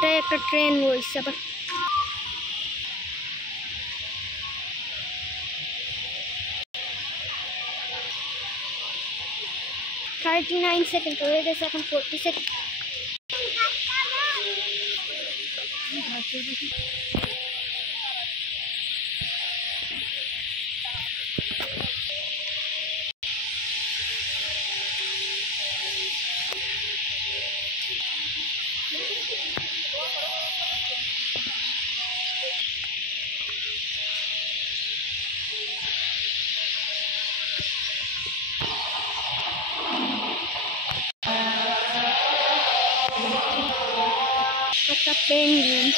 এখানটায় একটা ট্রেন রয়েছে আবার। $39 সেকেন্ড হয়ে গেছে, এখন 40 সেকেন্ড। একটা পেঙ্গুইন।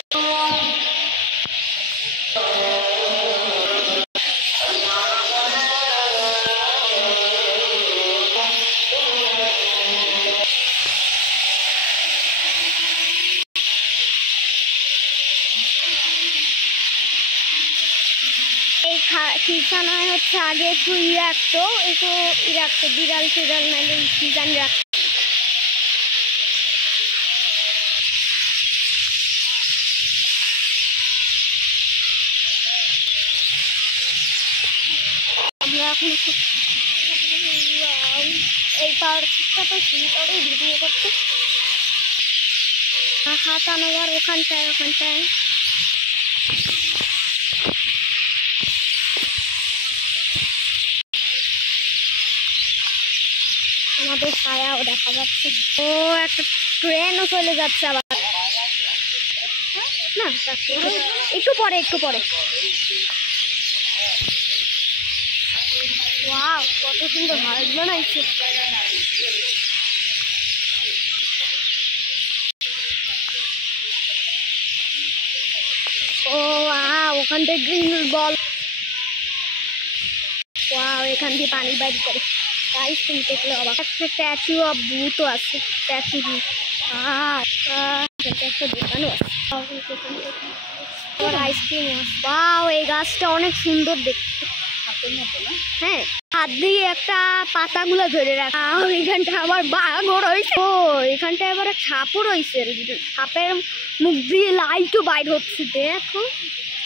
এই খিরসানায় হচ্ছে আগে একটু রাখতো, বিড়াল টিড়াল নাহলে খিরসান রাখতো। আমরা এখন এই পার্কটা তো শুরু ভিডিও করতে হাত আনোয়ার ওখানটায় আমাদের ছায়াও দেখা যাচ্ছে। ও একটা ট্রেনও চলে যাচ্ছে আবার না, একটু পরে। ওয়াও, কত সুন্দর হাউস বানাইছে। ও ওখান থেকে গ্রিন বল। ওয়াও, এখান দিয়ে পানি বাইর করে। গাইস তুমি দেখলে অবাক। একটা স্ট্যাচু অফ বুথও আছে, স্ট্যাচু বুথ। একটা দোকানও আছে, আইসক্রিম আছে। ওয়াও, এই গাছটা অনেক সুন্দর দেখতে। হ্যাঁ, হাত দিয়ে একটা পাতাগুলো ধরে রাখা। এখানটা আবার বাঘও রয়েছে। ও এখানটা আবার সাপও রয়েছে, সাপের মুখ দিয়ে লাইটও বাইর হচ্ছে। দেখো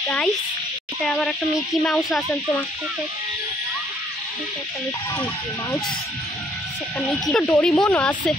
গাইস, এটা আবার একটা মিকি মাউস আছে। তোমার কাছে একটা মিকি মাউস, একটা মিকি ডোরিমনও আছে।